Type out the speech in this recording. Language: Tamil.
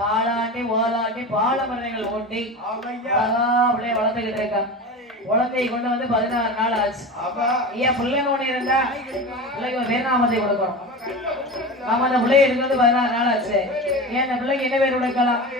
பாலாட்டி ஓலாட்டி பாலமரங்கள் ஓட்டி அப்படியே வளர்த்துக்கிட்டு இருக்கான். குழந்தையை கொண்டு வந்து 16 நாள் ஆச்சு. ஐயா பிள்ளைங்க ஒண்ணு இருந்தா பிள்ளைக்கு பேர்நாமத்தை கொடுக்கணும். ஆமா, அந்த பிள்ளைய எடுக்கிறது 16 நாள் ஆச்சு. ஏன் அந்த பிள்ளைக்கு என்ன பேர் கொடுக்கலாம்?